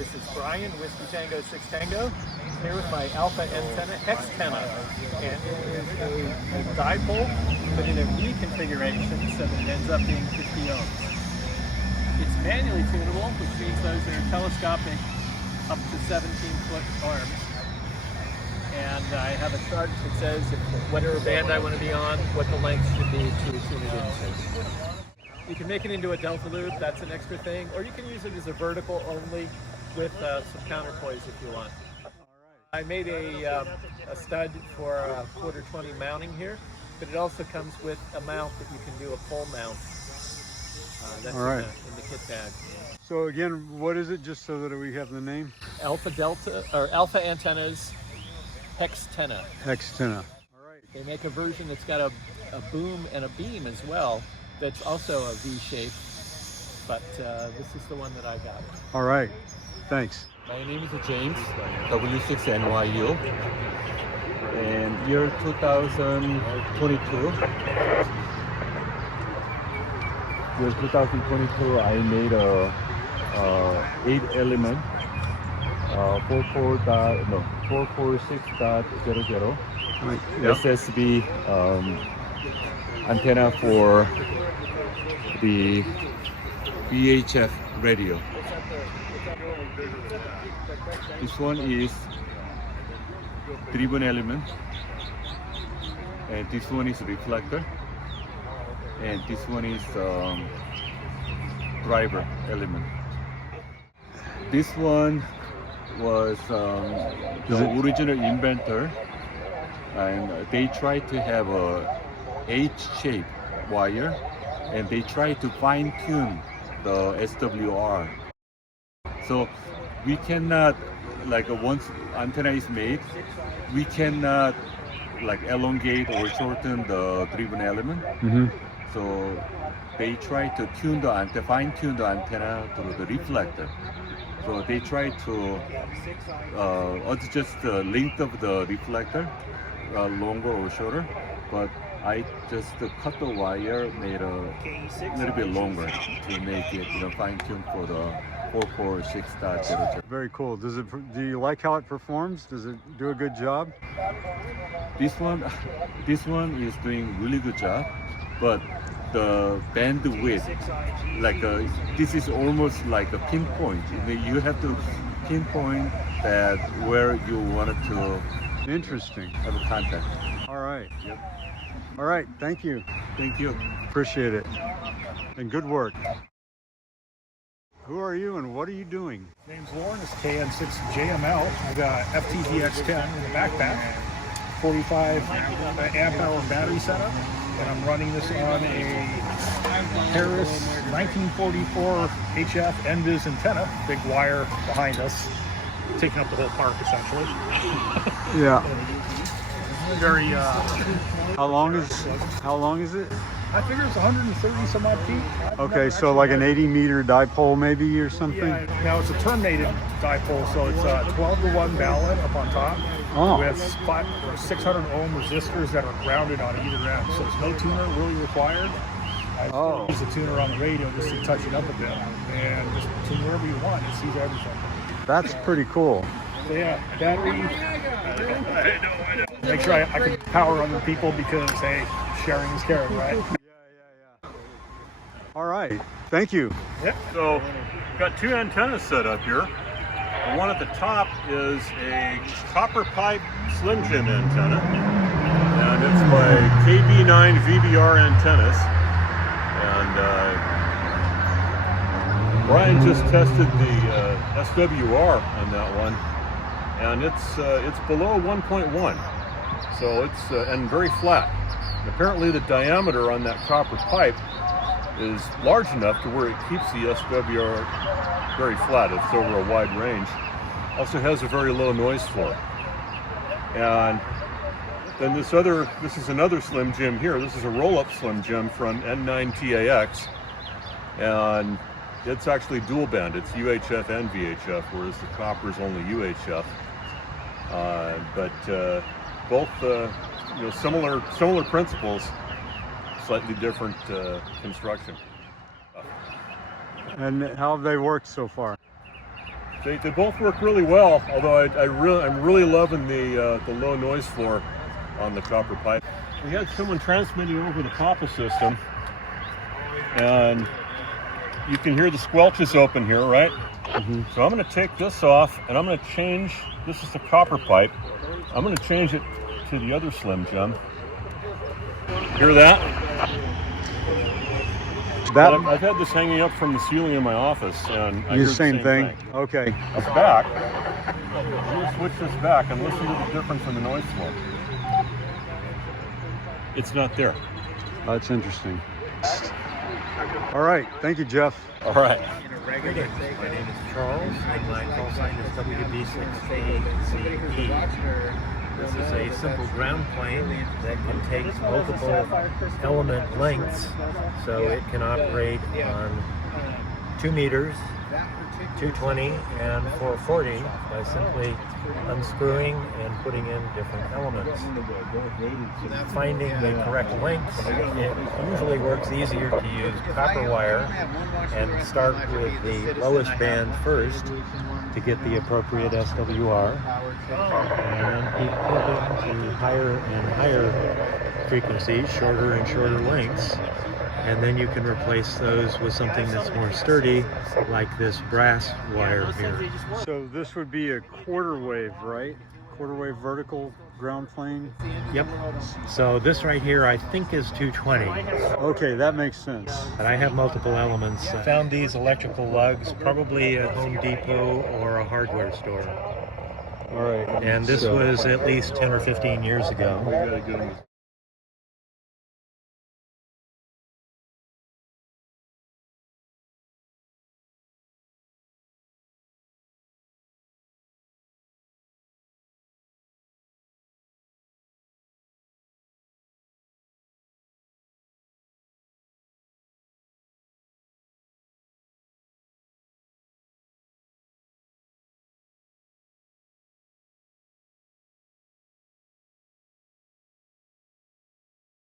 This is Brian, Whiskey Tango 6 Tango, here with my Alpha antenna, hex antenna, and it is a dipole, but in a V configuration, so that it ends up being 50 ohms. It's manually tunable, which means those are telescopic up to 17-foot arms. And I have a chart that says whatever band I want to be on, what the length should be to tune it into. You can make it into a delta loop, that's an extra thing, or you can use it as a vertical only with some counterpoise if you want. I made a stud for a 1/4-20 mounting here, but it also comes with a mount that you can do a pole mount. That's in the kit bag. So again, what is it, just so that we have the name? Alpha Antennas Hextenna. Hextenna. All right. They make a version that's got a boom and a beam as well. That's also a V shape, but this is the one that I got. All right. Thanks. My name is James, W6NYU, and year 2022. Year 2022, I made a 8-element 446.00 Right. Yep. SSB antenna for the VHF radio. This one is driven element, and this one is reflector, and this one is driver element. This one was the original inventor, and they tried to have a H-shaped wire, and they tried to fine-tune the SWR. So we cannot, like once antenna is made, we cannot like elongate or shorten the driven element. Mm-hmm. So they try to tune the antenna, fine-tune the antenna through the reflector. So they try to adjust the length of the reflector, longer or shorter, but I just cut the wire, made a little bit longer to make it, fine-tuned for the 446.00. Very cool. Do you like how it performs? Does it do a good job? This one is doing really good job, but the bandwidth, this is almost like a pinpoint. You have to pinpoint that where you wanted to. Interesting. Have a contact. All right. Yep. All right. Thank you. Thank you. Appreciate it. And good work. Who are you and what are you doing? Name's Lauren, it's KN6JML. I've got FTVX10 in the backpack, 45 amp hour battery setup, and I'm running this on a Harris 1944 HF NVIS antenna, big wire behind us, taking up the whole park essentially. Yeah. Very, How long is it? I figure it's 130 some odd feet. Okay, so like an 80-meter dipole maybe or something? Yeah, now it's a terminated dipole, so it's a 12-to-1 ballot up on top with 600 ohm resistors that are grounded on either end. So there's no tuner really required. I use a tuner on the radio just to touch it up a bit and just tune wherever you want. It sees everything. That's pretty cool. So yeah, battery. Make sure I can power other people because, hey, sharing is caring, right? Yeah. All right. Thank you. Yep. So we've got two antennas set up here. The one at the top is a copper pipe Slim Jim antenna, and it's my KB9 VBR antennas. And Brian just tested the SWR on that one, and it's below 1.1, so it's and very flat. And apparently the diameter on that copper pipe is large enough to where it keeps the SWR very flat. It's over a wide range. Also has a very low noise floor. And then this is another Slim Jim here. This is a roll-up Slim Jim from N9TAX, and it's actually dual band. It's UHF and VHF, whereas the copper is only UHF. But both similar principles, slightly different construction. And how have they worked so far? They both work really well, although I'm really loving the low noise floor on the copper pipe. We had someone transmitting over the Papa system, and you can hear the squelches open here, right? Mm-hmm. So I'm going to take this off, and I'm going to change, this is the copper pipe, I'm going to change it to the other Slim Jim. Hear that? I've had this hanging up from the ceiling in my office, and I heard the same thing? Okay. It's back. I'm going to switch this back and listen to the difference in the noise floor. It's not there. That's interesting. All right. Thank you, Jeff. All right. Greetings. My name is Charles, and my call sign is WB6ACE. This is a simple ground plane that can take multiple element lengths, so it can operate on 2 meters, 220, and 440 by simply unscrewing and putting in different elements. Finding the correct lengths, it usually works easier to use copper wire and start with the lowest band first to get the appropriate SWR, and then keep flipping to higher and higher frequencies, shorter and shorter lengths, and then you can replace those with something that's more sturdy, like this brass wire here. So this would be a quarter wave, right? Quarter wave vertical ground plane? Yep. So this right here I think is 220. Okay, that makes sense. But I have multiple elements. I found these electrical lugs probably at Home Depot or a hardware store. All right. And this was at least 10 or 15 years ago. We got to go.